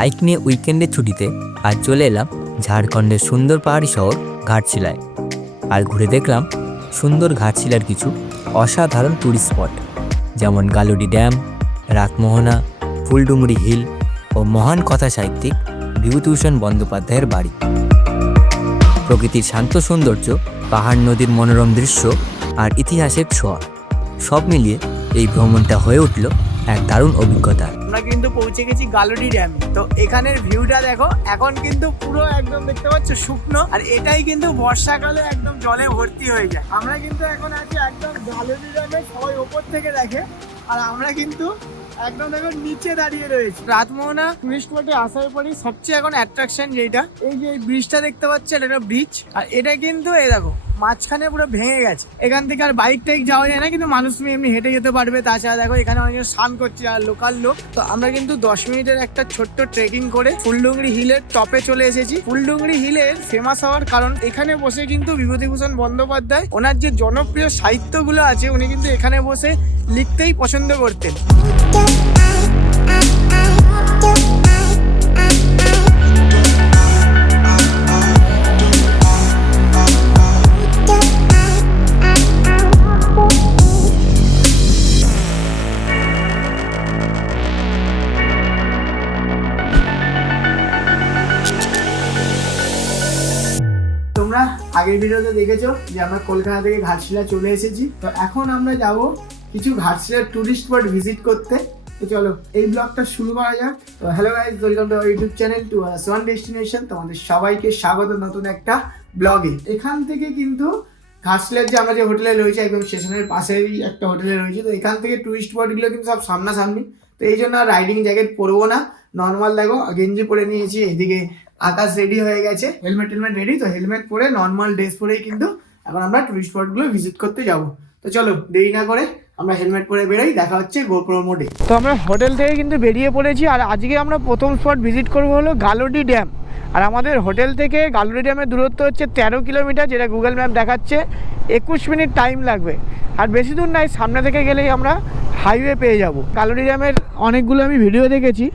Bike নিয়ে উইকেন্ডের ছুটিতে আজ চলে এলাম ঝাড়খণ্ডের সুন্দর পাহাড়ি শহর ঘাটশিলায়। আর ঘুরে দেখলাম সুন্দর ঘাটশিলার কিছু অসাধারণ ট্যুরিস্ট স্পট, যেমন গালুডি ড্যাম, রাতমোহনা, ফুলডুমরি হিল ও মহান কথা সাহিত্যিক বিভূতিভূষণ বন্দ্যোপাধ্যায়ের বাড়ি। প্রকৃতির শান্ত সৌন্দর্য, পাহাড় নদীর মনোরম দৃশ্য আর ইতিহাসের ছোঁয়া, সব মিলিয়ে এই ভ্রমণটা হয়ে উঠল এক দারুণ অভিজ্ঞতা। আমরা কিন্তু পৌঁছে গেছি গালুডি ড্যামে। তো এখানের ভিউটা দেখো, এখন কিন্তু পুরো একদম দেখতে পাচ্ছ শুকনো, আর এটাই কিন্তু বর্ষাকালে একদম জলে ভর্তি হয়ে যায়। আমরা কিন্তু এখন আছি একদম গালুডি ড্যামে, সবাই ওপর থেকে দেখে, আর আমরা কিন্তু একদম দেখো নিচে দাঁড়িয়ে রয়েছে। রাতমোহনা টুরিস্ট স্পটে আসার পরই সবচেয়ে এখন অ্যাট্রাকশন যেটা, এই যে এই ব্রিজটা দেখতে পাচ্ছ, এটা একটা ব্রিজ, আর এটা কিন্তু এই দেখো মাঝখানে পুরো ভেঙে গেছে। এখান থেকে আর বাইক টাইক যাওয়া যায় না, কিন্তু মানুষ এমনি হেঁটে যেতে পারবে। তাছাড়া দেখো এখানে অনেকজন স্নান করছে আর লোকাল লোক। তো আমরা কিন্তু 10 মিনিটের একটা ছোট্ট ট্রেকিং করে ফুলডুংরি হিলের টপে চলে এসেছি। ফুলডুংরি হিলের ফেমাস হওয়ার কারণ, এখানে বসে কিন্তু বিভূতিভূষণ বন্দ্যোপাধ্যায় ওনার যে জনপ্রিয় সাহিত্যগুলো আছে, উনি কিন্তু এখানে বসে লিখতেই পছন্দ করতেন। তোমরা আগের ভিডিওতে দেখেছো যে আমরা কলকাতা থেকে ঘাটশিলা চলে এসেছি। তো এখন আমরা যাব কিছু ঘাটশিলার টুরিস্ট স্পট ভিজিট করতে। তো চলো এই ব্লগটা শুরু করা যাক। তো hello guys, welcome to our YouTube channel to one destination. তোমাদের সবাইকে স্বাগত নতুন একটা ব্লগে। এখান থেকে কিন্তু ঘাটশিলার যে আমরা যে হোটেলে রয়েছে, একদম স্টেশনের পাশেই একটা হোটেলে রয়েছে। তো এখান থেকে টুরিস্ট স্পটগুলো কিন্তু সব সামনাসামনি। তো এই জন্য আর রাইডিং জ্যাকেট পরবো না, নর্মাল দেখো গেঞ্জি পরে নিয়েছি। এদিকে আকাশ রেডি হয়ে গেছে, হেলমেট রেডি। তো হেলমেট পরে নর্মাল ড্রেস পরেই কিন্তু এখন আমরা টুরিস্ট স্পটগুলো ভিজিট করতে যাব। তো চলো দেরি না করে আমরা হেলমেট পরে বেরোই, দেখা হচ্ছে গোপ্রো মোডে। তো আমরা হোটেল থেকে কিন্তু বেরিয়ে পড়েছি, আর আজকে আমরা প্রথম স্পট ভিজিট করবো হলো গালুডি ড্যাম। আর আমাদের হোটেল থেকে গালুডি ড্যামের দূরত্ব হচ্ছে 13 কিলোমিটার, যেটা গুগল ম্যাপ দেখাচ্ছে 21 মিনিট টাইম লাগবে। আর বেশি দূর নাই, সামনে থেকে গেলেই আমরা হাইওয়ে পেয়ে যাব। গালুডি ড্যামের অনেকগুলো আমি ভিডিও দেখেছি,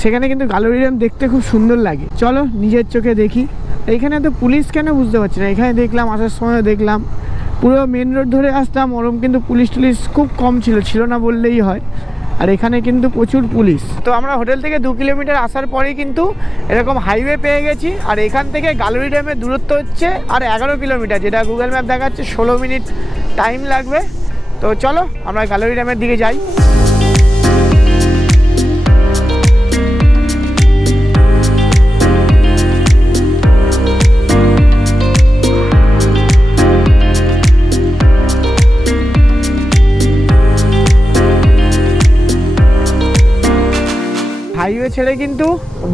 সেখানে কিন্তু গালুডি ড্যাম দেখতে খুব সুন্দর লাগে। চলো নিজের চোখে দেখি। এইখানে তো পুলিশ কেন বুঝতে পারছি না। এখানে দেখলাম, আসার সময় দেখলাম, পুরো মেন রোড ধরে আসতাম, ওরম কিন্তু পুলিশ টুলিশ খুব কম ছিল না বললেই হয়। আর এখানে কিন্তু প্রচুর পুলিশ। তো আমরা হোটেল থেকে 2 কিলোমিটার আসার পরেই কিন্তু এরকম হাইওয়ে পেয়ে গেছি। আর এখান থেকে গালুডি ড্যামের দূরত্ব হচ্ছে আর 11 কিলোমিটার, যেটা গুগল ম্যাপ দেখাচ্ছে 16 মিনিট টাইম লাগবে। তো চলো আমরা গালুডি ড্যামের দিকে যাই। হাইওয়ে ছেড়ে কিন্তু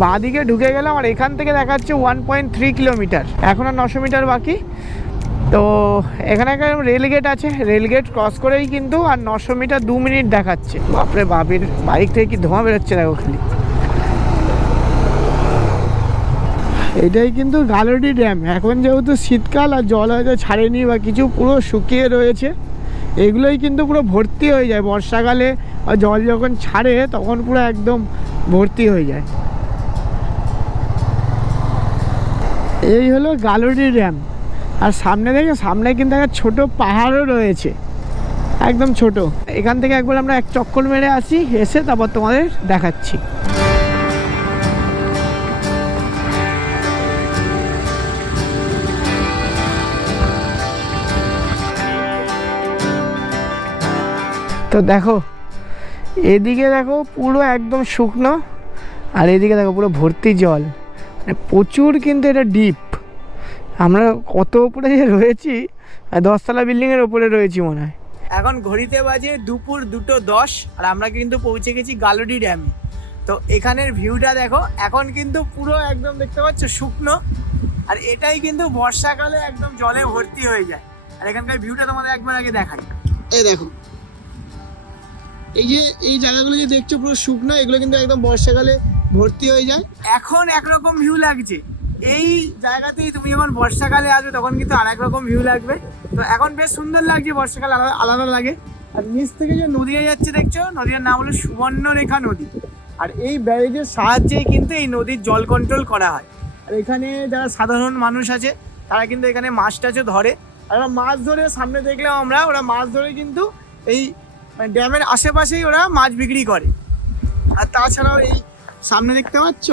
বাঁ দিকে ঢুকে গেলাম, আর এখান থেকে দেখাচ্ছে 1.3 কিলোমিটার, এখন আর 900 মিটার বাকি। তো এখানে একটা রেলগেট আছে, রেলগেট ক্রস করেই কিন্তু আর 900 মিটার 2 মিনিট দেখাচ্ছে। বাপরে বাপের বাইক থেকে কি ধোঁয়া বেরোচ্ছে দেখো খালি। এটাই কিন্তু গালুডি ড্যাম। এখন যেহেতু শীতকাল আর জল হয়তো ছাড়েনি বা কিছু, পুরো শুকিয়ে রয়েছে। এগুলোই কিন্তু পুরো ভর্তি হয়ে যায় বর্ষাকালে, আর জল যখন ছাড়ে তখন পুরো একদম ভর্তি হয়ে যায়। এই হলো গালুডি ড্যাম। আর সামনে কিন্তু একটা ছোট পাহাড়ও রয়েছে, একদম ছোট। এখান থেকে একবার আমরা এক চক্কর মেরে আসি, এসে তারপর তোমাদের দেখাচ্ছি। তো দেখো এদিকে দেখো পুরো একদম শুকনো, আর এদিকে দেখো পুরো ভর্তি জল, প্রচুর কিন্তু এটা ডিপ। আমরা কত উপরে যে রয়েছি, 10 তলা বিল্ডিংয়ের ওপরে রয়েছি মনে হয়। এখন ঘড়িতে বাজে দুপুর 2:10, আর আমরা কিন্তু পৌঁছে গেছি গালুডি ড্যামে। তো এখানের ভিউটা দেখো, এখন কিন্তু পুরো একদম দেখতে পাচ্ছ শুকনো, আর এটাই কিন্তু বর্ষাকালে একদম জলে ভর্তি হয়ে যায়। আর এখানকার ভিউটা তোমাদের একবার আগে দেখাই। এই দেখো, এই যে এই জায়গাগুলো যে দেখছো পুরো শুকনো, এগুলো কিন্তু একদম বর্ষাকালে ভর্তি হয়ে যায়। এখন একরকম ভিউ লাগছে, এই জায়গাতেই তুমি যখন বর্ষাকালে আসবে তখন কিন্তু আরেক রকম ভিউ লাগবে। তো এখন বেশ সুন্দর লাগছে, বর্ষাকালে আলাদা লাগে। আর নিচ থেকে যে নদীয়া যাচ্ছে দেখছো, নদীর নাম হলো সুবর্ণরেখা নদী। আর এই ব্যারেজের সাহায্যেই কিন্তু এই নদীর জল কন্ট্রোল করা হয়। আর এখানে যারা সাধারণ মানুষ আছে তারা কিন্তু এখানে মাছ টাছও ধরে, আর মাছ ধরে সামনে দেখলাম আমরা, ওরা মাছ ধরে কিন্তু এই ড্যামের আশেপাশেই ওরা মাছ বিক্রি করে। আর তাছাড়াও এই সামনে দেখতে পাচ্ছ,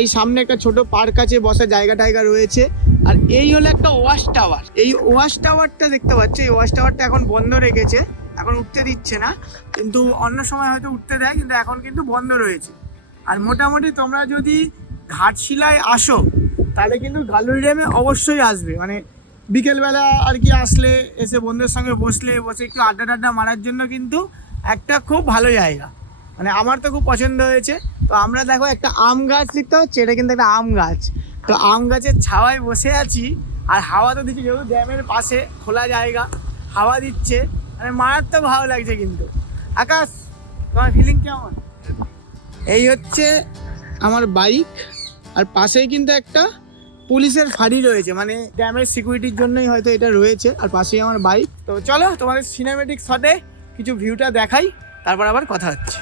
এই সামনে একটা ছোট পার্ক আছে, বসার জায়গা টায়গা রয়েছে। আর এই হলো একটা ওয়াচ টাওয়ার। এই ওয়াচ টাওয়ারটা দেখতে পাচ্ছ, এই ওয়াচ টাওয়ারটা এখন বন্ধ রেখেছে, এখন উঠতে দিচ্ছে না, কিন্তু অন্য সময় হয়তো উঠতে দেয়, কিন্তু এখন কিন্তু বন্ধ রয়েছে। আর মোটামুটি তোমরা যদি ঘাটশিলায় আসো তাহলে কিন্তু গালুড়ি ড্যামে অবশ্যই আসবে, মানে বিকেলবেলা আর কি আসলে, এসে বন্ধুদের সঙ্গে বসে একটু আড্ডা টাড্ডা মারার জন্য কিন্তু একটা খুব ভালো জায়গা, মানে আমার তো খুব পছন্দ হয়েছে। তো আমরা দেখো একটা আম গাছ দেখতে হচ্ছে, এটা কিন্তু একটা আম গাছ। তো আম গাছের ছাওয়ায় বসে আছি, আর হাওয়া তো দিচ্ছে, যেহেতু ড্যামের পাশে খোলা জায়গা, হাওয়া দিচ্ছে, মানে মারাত্মক ভালো লাগছে। কিন্তু আকাশ, তোমার ফিলিং কেমন? এই হচ্ছে আমার বাইক, আর পাশেই কিন্তু একটা পুলিশের ফাঁড়ি রয়েছে, মানে ড্যামের সিকিউরিটির জন্যই হয়তো এটা রয়েছে। আর পাশেই আমার বাইক। তো চলো তোমাদের সিনেমেটিক শটে কিছু ভিউটা দেখাই, তারপর আবার কথা হচ্ছে।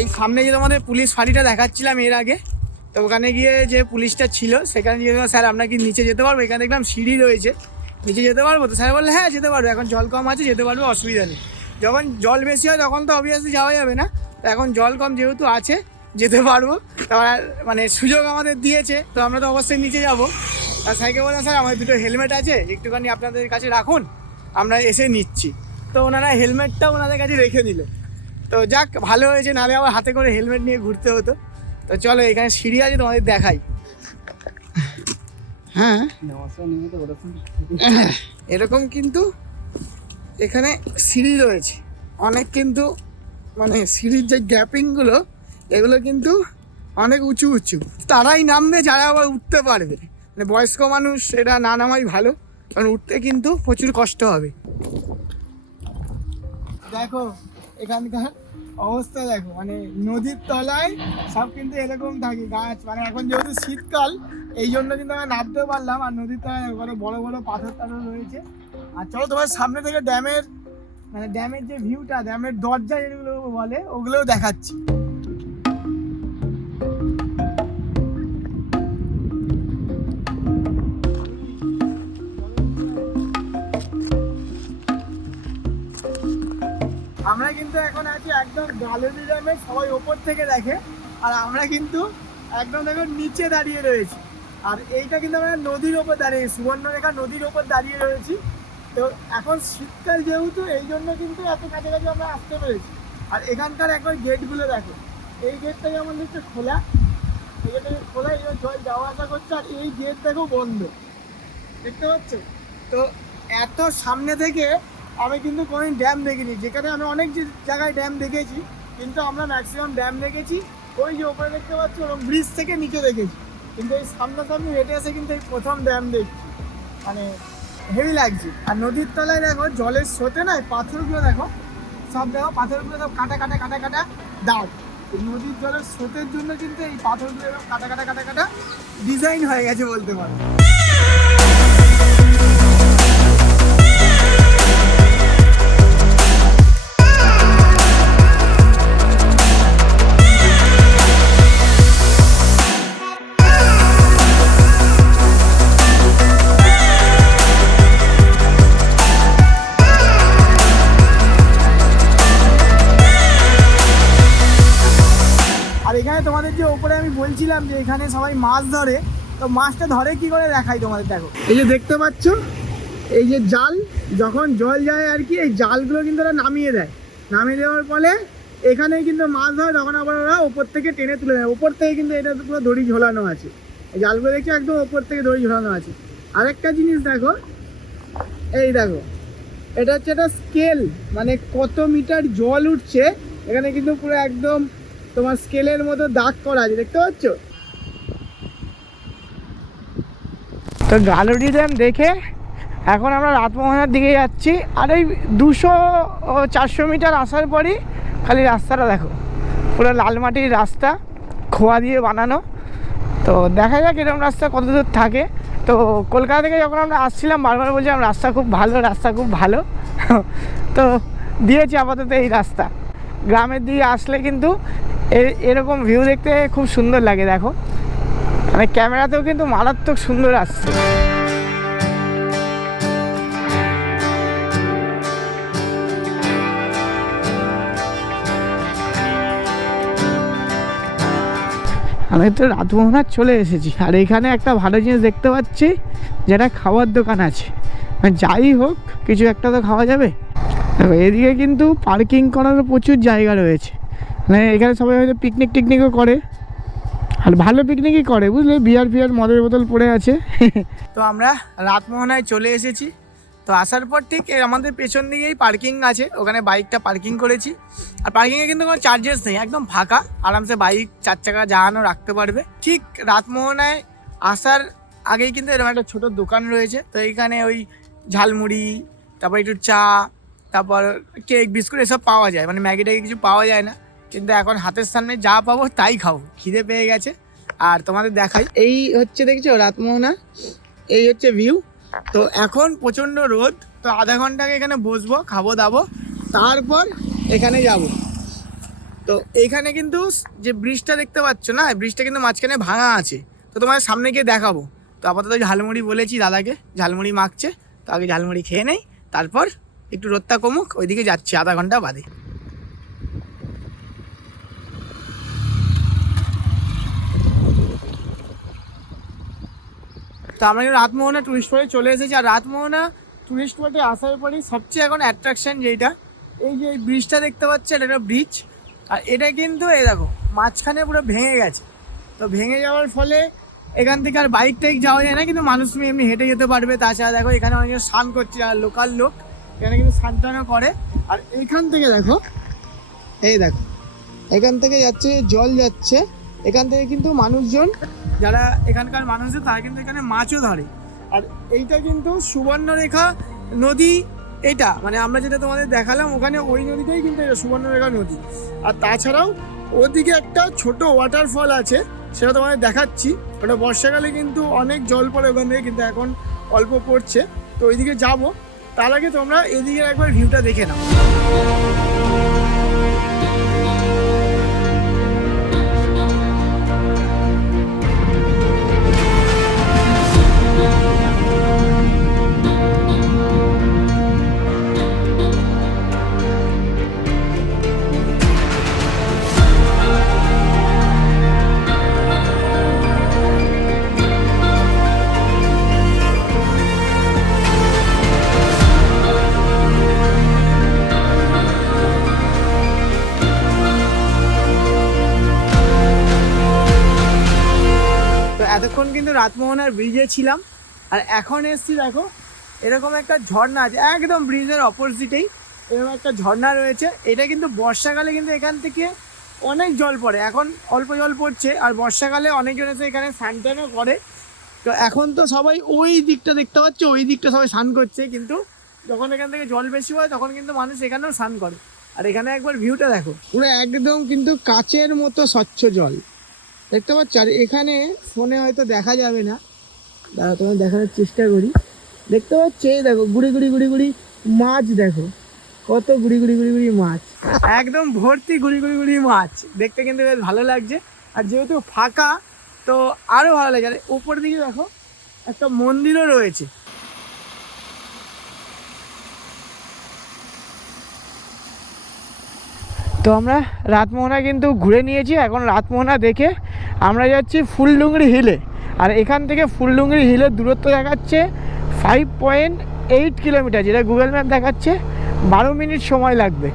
এই সামনে যে তোমাদের পুলিশ ফাঁড়িটা দেখাচ্ছিলাম এর আগে, তো ওখানে গিয়ে যে পুলিশটা ছিল সেখানে গিয়ে স্যার আমরা কি নিচে যেতে পারবো, এখানে দেখলাম সিঁড়ি রয়েছে, নিচে যেতে পারবো? তো স্যার বললে হ্যাঁ যেতে পারবো, এখন জল কম আছে, যেতে পারবো, অসুবিধা নেই। যখন জল বেশি হয় তখন তো অবভিয়াসলি যাওয়া যাবে না, তো এখন জল কম যেহেতু আছে যেতে পারবো। তারপর মানে সুযোগ আমাদের দিয়েছে, তো আমরা তো অবশ্যই নিচে যাবো। আর স্যারকে বললাম স্যার আমার দুটো হেলমেট আছে, একটুখানি আপনাদের কাছে রাখুন, আমরা এসে নিচ্ছি। তো ওনারা হেলমেটটা ওনাদের কাছে রেখে দিল। তো যাক, ভালো হয়েছে, নাহলে আবার হাতে করে হেলমেট নিয়ে ঘুরতে হতো। তো চলো এখানে সিঁড়ি আছে, তোমাদের দেখাই। হ্যাঁ এরকম কিন্তু এখানে সিঁড়ি রয়েছে অনেক, কিন্তু মানে সিঁড়ির যে গ্যাপিংগুলো এগুলো কিন্তু অনেক উঁচু উঁচু, তারাই নামবে যারা আবার উঠতে পারবে। মানে বয়স্ক মানুষ এটা না নামাই ভালো, কারণ উঠতে কিন্তু প্রচুর কষ্ট হবে। দেখো এখানকার অবস্থা দেখো, মানে নদীর তলায় সব কিন্তু এরকম থাকে গাছ, মানে এখন যেহেতু শীতকাল এই জন্য কিন্তু আমরা নামতেও পারলাম। আর নদীর তলায় বড় বড় পাথর টাথর রয়েছে। আর চলো তোমার সামনে থেকে ড্যামের, মানে ড্যামের যে ভিউটা, ড্যামের দরজা যেগুলো বলে ওগুলোও দেখাচ্ছি। আমরা কিন্তু এখন আছি একদম গালুড়ি ড্যামে, সবাই ওপর থেকে দেখে, আর আমরা কিন্তু একদম দেখো নিচে দাঁড়িয়ে রয়েছি। আর এইটা কিন্তু আমরা নদীর ওপর দাঁড়িয়ে, সুবর্ণরেখা নদীর ওপর দাঁড়িয়ে রয়েছি। তো এখন শীতকাল যেহেতু এই জন্য কিন্তু এত কাছাকাছি আমরা আসতে পেরেছি। আর এখানকার একবার গেটগুলো দেখো, এই গেটটা যেমন দেখছো খোলা, এই গেটটা খোলা, এই জল যাওয়া আসা করছে। আর এই গেট দেখো বন্ধ, দেখতে পাচ্ছ? তো এত সামনে থেকে আমি কিন্তু কোনোদিন ড্যাম দেখিনি, যেখানে আমি অনেক জায়গায় ড্যাম দেখেছি, কিন্তু আমরা ম্যাক্সিমাম ড্যাম দেখেছি ওই যে ওপরে দেখতে পাচ্ছি ওরকম ব্রিজ থেকে নিচে দেখেছি, কিন্তু এই সামনাসামনি হেঁটে এসে কিন্তু এই প্রথম ড্যাম দেখছি, মানে হেভি লাগছে। আর নদীর তলায় দেখো জলের স্রোতে না পাথরগুলো দেখো, সব দেখো পাথরগুলো সব কাটা কাটা কাটা কাটা দাগ। নদীর জলের স্রোতের জন্য কিন্তু এই পাথরগুলো এরকম কাটা কাটা কাটা কাটা ডিজাইন হয়ে গেছে বলতে পারো। এখানে তোমাদের যে ওপরে আমি বলছিলাম যে এখানে সবাই মাছ ধরে, তো মাছটা ধরে কি করে দেখাই তোমাদের। দেখো এই যে দেখতে পাচ্ছ, এই যে জাল, যখন জল যায় আর কি, এই জালগুলো কিন্তু ওরা নামিয়ে দেয়, নামিয়ে দেওয়ার ফলে এখানেই কিন্তু মাছ ধরে, তখন আবার ওরা ওপর থেকে টেনে তুলে দেয়। ওপর থেকে কিন্তু এটা পুরো দড়ি ঝোলানো আছে, এই জালগুলো দেখছি একদম ওপর থেকে দড়ি ঝোলানো আছে। আরেকটা জিনিস দেখো, এই দেখো এটা হচ্ছে একটা স্কেল, মানে কত মিটার জল উঠছে এখানে কিন্তু পুরো একদম তোমার স্কেলের মতো দাগ করা আছে, দেখতে পাচ্ছ? তো গালুড়ি ড্যাম দেখে এখন আমরা রাতমোহনার দিকে যাচ্ছি। আর এই 200-400 মিটার আসার পরই খালি রাস্তাটা দেখো, পুরো লাল মাটির রাস্তা, খোয়া দিয়ে বানানো। তো দেখা যাক এরকম রাস্তা কত দূর থাকে। তো কলকাতা থেকে যখন আমরা আসছিলাম বারবার বলছিলাম রাস্তা খুব ভালো, রাস্তা খুব ভালো। তো দিয়েছি আপাতত এই রাস্তা। গ্রামের দিকে আসলে কিন্তু এরকম ভিউ দেখতে খুব সুন্দর লাগে। দেখো মানে ক্যামেরাতেও কিন্তু মারাত্মক সুন্দর আসছে। আমি তো রাতমোহনার চলে এসেছি। আর এখানে একটা ভালো জিনিস দেখতে পাচ্ছি, যেটা খাওয়ার দোকান আছে। মানে যাই হোক কিছু একটা তো খাওয়া যাবে। দেখো এদিকে কিন্তু পার্কিং করারও প্রচুর জায়গা রয়েছে। মানে এখানে সবাই হয়তো পিকনিক টিকনিকও করে, আর ভালো পিকনিকই করে বুঝলে, বিয়ার ফিয়ার মদের বোতল পড়ে আছে। তো আমরা রাতমোহনায় চলে এসেছি। তো আসার পর ঠিক আমাদের পেছন দিকেই পার্কিং আছে, ওখানে বাইকটা পার্কিং করেছি। আর পার্কিংয়ে কিন্তু কোনো চার্জেস নেই, একদম ফাঁকা, আরামসে বাইক 4 চাকা যাওয়ানো রাখতে পারবে। ঠিক রাতমোহনায় আসার আগেই কিন্তু এরকম একটা ছোটো দোকান রয়েছে। তো এইখানে ওই ঝালমুড়ি, তারপর একটু চা, তারপর কেক বিস্কুট এসব পাওয়া যায়। মানে ম্যাগি ট্যাগি কিছু পাওয়া যায় না, কিন্তু এখন হাতের সামনে যা পাবো তাই খাবো, খিদে পেয়ে গেছে। আর তোমাদের দেখাই, এই হচ্ছে দেখছো রাতমোহনা, এই হচ্ছে ভিউ। তো এখন প্রচণ্ড রোদ, তো আধা ঘন্টা আগে এখানে বসবো, খাবো দাবো, তারপর এখানে যাব। তো এইখানে কিন্তু যে ব্রিজটা দেখতে পাচ্ছ না, ব্রিজটা কিন্তু মাঝখানে ভাঙা আছে। তো তোমার সামনে গিয়ে দেখাবো। তো আপাতত ঝালমুড়ি বলেছি দাদাকে, ঝালমুড়ি মাখছে, তো আগে ঝালমুড়ি খেয়ে নেই, তারপর একটু রোদটা কমুক, ওইদিকে যাচ্ছি আধা ঘন্টা বাদে। তো আমরা কিন্তু রাতমোহনা টুরিস্ট স্পটে চলে এসেছি। আর রাতমোহনা টুরিস্ট স্পটে আসার পরই সবচেয়ে এখন অ্যাট্রাকশন যেটা, এই যে এই ব্রিজটা দেখতে পাচ্ছি, এটা একটা ব্রিজ। আর এটা কিন্তু এই দেখো মাঝখানে পুরো ভেঙে গেছে। তো ভেঙে যাওয়ার ফলে এখান থেকে আর বাইক টাইক যাওয়া যায় না, কিন্তু মানুষ তুমি এমনি হেঁটে যেতে পারবে। তাছাড়া দেখো এখানে অনেকে স্নান করছে, আর লোকাল লোক এখানে কিন্তু স্নান টানও করে। আর এইখান থেকে দেখো, এই দেখো এখান থেকে যাচ্ছে, জল যাচ্ছে এখান থেকে, কিন্তু মানুষজন যারা এখানকার মানুষজন তারা কিন্তু এখানে মাছও ধরে। আর এইটা কিন্তু সুবর্ণরেখা নদী, এটা মানে আমরা যেটা তোমাদের দেখালাম ওখানে, ওই নদীটাই কিন্তু এটা সুবর্ণরেখা নদী। আর তাছাড়াও ওদিকে একটা ছোট ওয়াটারফল আছে, সেটা তোমাদের দেখাচ্ছি। ওটা বর্ষাকালে কিন্তু অনেক জল পড়ে ওখান থেকে, কিন্তু এখন অল্প পড়ছে। তো ওইদিকে যাবো, তার আগে তোমরা এদিকে একবার ভিউটা দেখে নাও। এতক্ষণ কিন্তু রাতমোহনার ব্রিজে ছিলাম, আর এখন এসছি দেখো এরকম একটা ঝর্ণা আছে একদম ব্রিজের অপোজিটেই, এরকম একটা ঝর্ণা রয়েছে। এটা কিন্তু বর্ষাকালে কিন্তু এখান থেকে অনেক জল পড়ে, এখন অল্প জল পড়ছে। আর বর্ষাকালে অনেকজন এসে এখানে স্নান টানও করে। তো এখন তো সবাই ওই দিকটা দেখতে পাচ্ছে, ওই দিকটা সবাই স্নান করছে, কিন্তু যখন এখান থেকে জল বেশি হয় তখন কিন্তু মানুষ এখানেও স্নান করে। আর এখানে একবার ভিউটা দেখো, পুরো একদম কিন্তু কাচের মতো স্বচ্ছ জল দেখতে পাচ্ছ। আর এখানে ফোনে হয়তো দেখা যাবে না, দাঁড়া তোমার দেখানোর চেষ্টা করি। দেখতে পাচ্ছ এই দেখো গুড়ি গুড়ি গুড়ি গুড়ি মাছ, দেখো কত গুড়ি গুড়ি গুড়ি গুড়ি মাছ, একদম ভর্তি গুড়ি গুড়ি গুড়ি মাছ। দেখতে কিন্তু বেশ ভালো লাগছে। আর যেহেতু ফাঁকা তো আরও ভালো লাগে। আর উপর দিকে দেখো একটা মন্দিরও রয়েছে। তো আমরা রাতমোহনা কিন্তু ঘুরে নিয়েছি। এখন রাতমোহনা দেখে আমরা যাচ্ছি ফুলডুঙরি হিলে। আর এখান থেকে ফুলডুঙরি হিলের দূরত্ব দেখাচ্ছে 5.8 কিলোমিটার, যেটা গুগল ম্যাপ দেখাচ্ছে 12 মিনিট সময় লাগবে।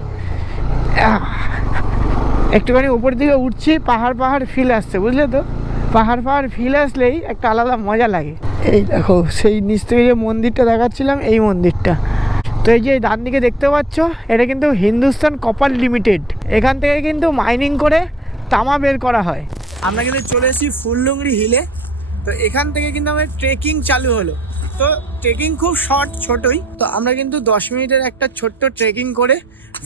একটুখানি উপর দিকে উঠছি, পাহাড় পাহাড় ফিল আসছে, বুঝলে তো। পাহাড় পাহাড় ফিল আসলেই একটা আলাদা মজা লাগে। এই দেখো সেই নিচ থেকে যে মন্দিরটা দেখাচ্ছিলাম, এই মন্দিরটা। তো এই যে ডান দিকে দেখতে পাচ্ছ, এটা কিন্তু হিন্দুস্তান কপার লিমিটেড, এখান থেকে কিন্তু মাইনিং করে তামা বের করা হয়। আমরা কিন্তু চলে এসেছি ফুলডুঙরি হিলে। তো এখান থেকে কিন্তু আমাদের ট্রেকিং চালু হলো। তো ট্রেকিং খুব ছোটই। তো আমরা কিন্তু 10 মিনিটের একটা ছোট্ট ট্রেকিং করে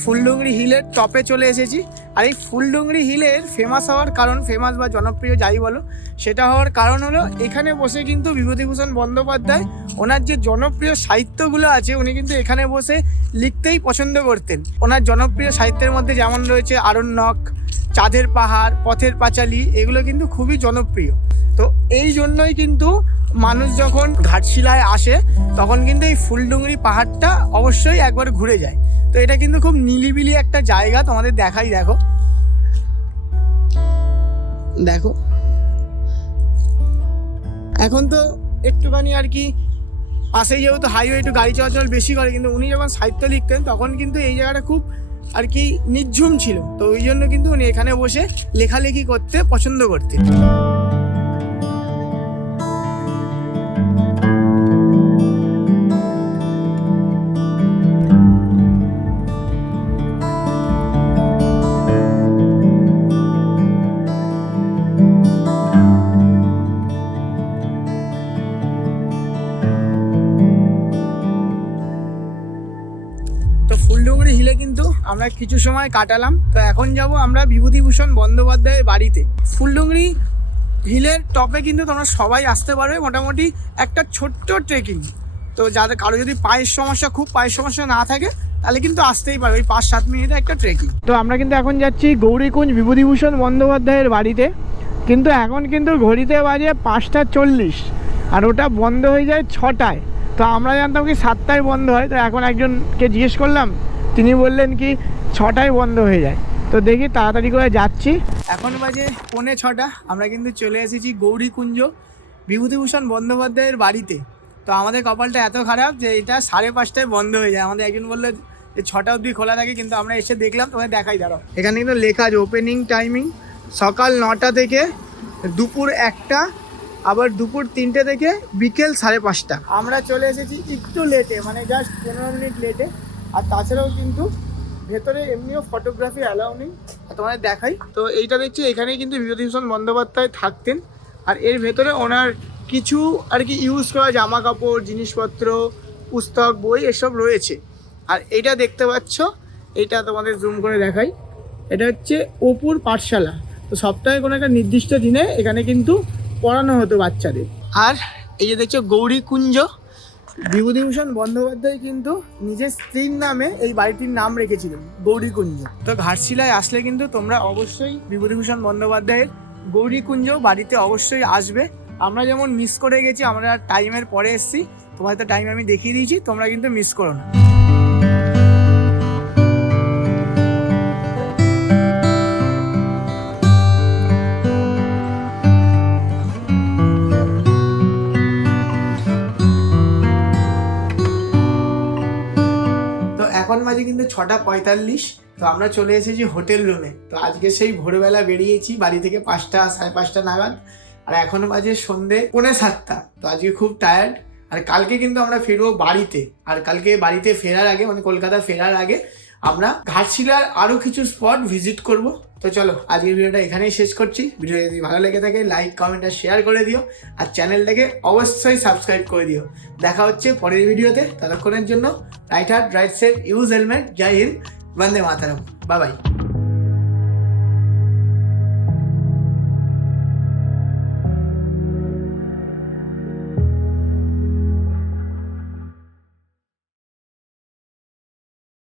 ফুলডুংরি হিলের টপে চলে এসেছি। আর এই ফুলডুংরি হিলের ফেমাস হওয়ার কারণ, ফেমাস বা জনপ্রিয় যাই বলো, সেটা হওয়ার কারণ হলো এখানে বসে কিন্তু বিভূতিভূষণ বন্দ্যোপাধ্যায় ওনার যে জনপ্রিয় সাহিত্যগুলো আছে উনি কিন্তু এখানে বসে লিখতেই পছন্দ করতেন। ওনার জনপ্রিয় সাহিত্যের মধ্যে যেমন রয়েছে আরণ্যক, চাঁদের পাহাড়, পথের পাঁচালী, এগুলো কিন্তু খুবই জনপ্রিয়। তো এই জন্যই কিন্তু মানুষ যখন ঘাটশিলায় আসে তখন কিন্তু এই ফুলডুংরি পাহাড়টা অবশ্যই একবার ঘুরে যায়। তো এটা কিন্তু খুব নিলিবিলি একটা জায়গা, তোমাদের দেখাই। দেখো দেখো এখন তো একটুখানি আর কি পাশেই যেহেতু হাইওয়ে, একটু গাড়ি চলাচল বেশি করে, কিন্তু উনি যখন সাহিত্য লিখতেন তখন কিন্তু এই জায়গাটা খুব আর কি নির্ঝুম ছিল। তো ওই জন্য কিন্তু উনি এখানে বসে লেখালেখি করতে পছন্দ করতেন। ফুলডুংরি হিলে কিন্তু আমরা কিছু সময় কাটালাম। তো এখন যাব আমরা বিভূতিভূষণ বন্দ্যোপাধ্যায়ের বাড়িতে। ফুলডুংরি হিলের টপে কিন্তু তোমরা সবাই আসতে পারবে, মোটামুটি একটা ছোট্ট ট্রেকিং। তো যাদের কারো যদি পায়ের সমস্যা না থাকে তাহলে কিন্তু আসতেই পারবে, ওই 5-7 মিনিটের একটা ট্রেকিং। তো আমরা কিন্তু এখন যাচ্ছি গৌরীকুঞ্জ বিভূতিভূষণ বন্দ্যোপাধ্যায়ের বাড়িতে। কিন্তু এখন কিন্তু ঘড়িতে বাজে 5:40 আর ওটা বন্ধ হয়ে যায় 6টায়। তো আমরা জানতাম কি 7টায় বন্ধ হয়। তো এখন একজনকে জিজ্ঞেস করলাম, তিনি বললেন কি 6টায় বন্ধ হয়ে যায়। তো দেখি তাড়াতাড়ি করে যাচ্ছি। এখন বাজে 5:45। আমরা কিন্তু চলে এসেছি গৌরীকুঞ্জ বিভূতিভূষণ বন্দ্যোপাধ্যায়ের বাড়িতে। তো আমাদের কপালটা এত খারাপ যে এটা 5:30টায় বন্ধ হয়ে যায়। আমাদের একজন বললো যে 6টা অবধি খোলা থাকে, কিন্তু আমরা এসে দেখলাম, তোমাদের দেখাই। দাঁড়াও, এখানে কিন্তু লেখা আছে ওপেনিং টাইমিং সকাল 9টা থেকে দুপুর 1টা, আবার দুপুর 3টে থেকে বিকেল 5:30। আমরা চলে এসেছি একটু লেটে, মানে জাস্ট 15 মিনিট লেটে। আর তাছাড়াও কিন্তু ভেতরে এমনিও ফটোগ্রাফি অ্যালাউ নেই, তোমাদের দেখাই। তো এইটা দেখছি, এখানেই কিন্তু বিভূতিভূষণ বন্দ্যোপাধ্যায় থাকতেন। আর এর ভেতরে ওনার কিছু আর কি ইউজ করা জামা কাপড়, জিনিসপত্র, পুস্তক, বই এসব রয়েছে। আর এইটা দেখতে পাচ্ছ, এইটা তোমাদের জুম করে দেখাই, এটা হচ্ছে অপুর পাঠশালা। তো সপ্তাহে কোনো একটা নির্দিষ্ট দিনে এখানে কিন্তু পড়ানো হতো বাচ্চাদের। আর এই যে দেখছো গৌরীকুঞ্জ, বিভূতিভূষণ বন্দ্যোপাধ্যায় কিন্তু নিজের স্ত্রীর নামে এই বাড়িটির নাম রেখেছিলেন, গৌরীকুঞ্জ। তো ঘাটশিলায় আসলে কিন্তু তোমরা অবশ্যই বিভূতিভূষণ বন্দ্যোপাধ্যায়ের গৌরীকুঞ্জ বাড়িতে অবশ্যই আসবে। আমরা যেমন মিস করে গেছি, আমরা টাইমের পরে এসেছি, তোমাদের তো টাইম আমি দেখিয়ে দিয়েছি, তোমরা কিন্তু মিস করো না। এখন বাজে কিন্তু 6:45। তো আমরা চলে এসেছি হোটেল রুমে। তো আজকে সেই ভোরবেলা বেরিয়েছি বাড়ি থেকে 5টা 5:30 নাগাদ, আর এখন বাজে সন্ধে 6:45। তো আজকে খুব টায়ার্ড। আর কালকে কিন্তু আমরা ফিরবো বাড়িতে। আর কালকে বাড়িতে ফেরার আগে, মানে কলকাতা ফেরার আগে, আমরা ঘাটশিলার আরও কিছু স্পট ভিজিট করব। তো চলো আজকের ভিডিওটা এখানেই শেষ করছি। ভিডিও যদি ভালো লেগে থাকে লাইক, কমেন্ট আর শেয়ার করে দিও। আর চ্যানেলটাকে অবশ্যই সাবস্ক্রাইব করে দিও। দেখা হচ্ছে পরের ভিডিওতে। ততক্ষণের জন্য right heart, right set, use helmet. জয় হিন্দ, বন্দে মাতরম, বাই বাই।